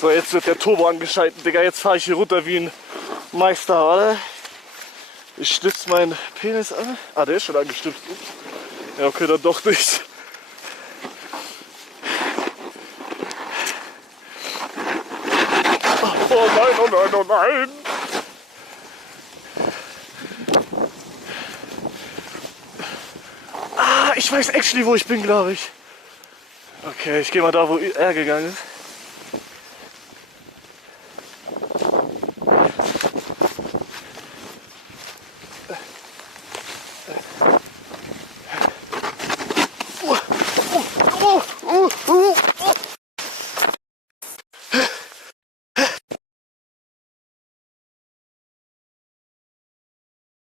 So, jetzt wird der Turbo angeschaltet, Digga. Jetzt fahre ich hier runter wie ein Meister, oder? Ich stütze meinen Penis an. Ah, der ist schon angestützt. Ja, okay, dann doch nicht. Oh nein, oh nein, oh nein. Ah, ich weiß actually, wo ich bin, glaube ich. Okay, ich gehe mal da, wo er gegangen ist.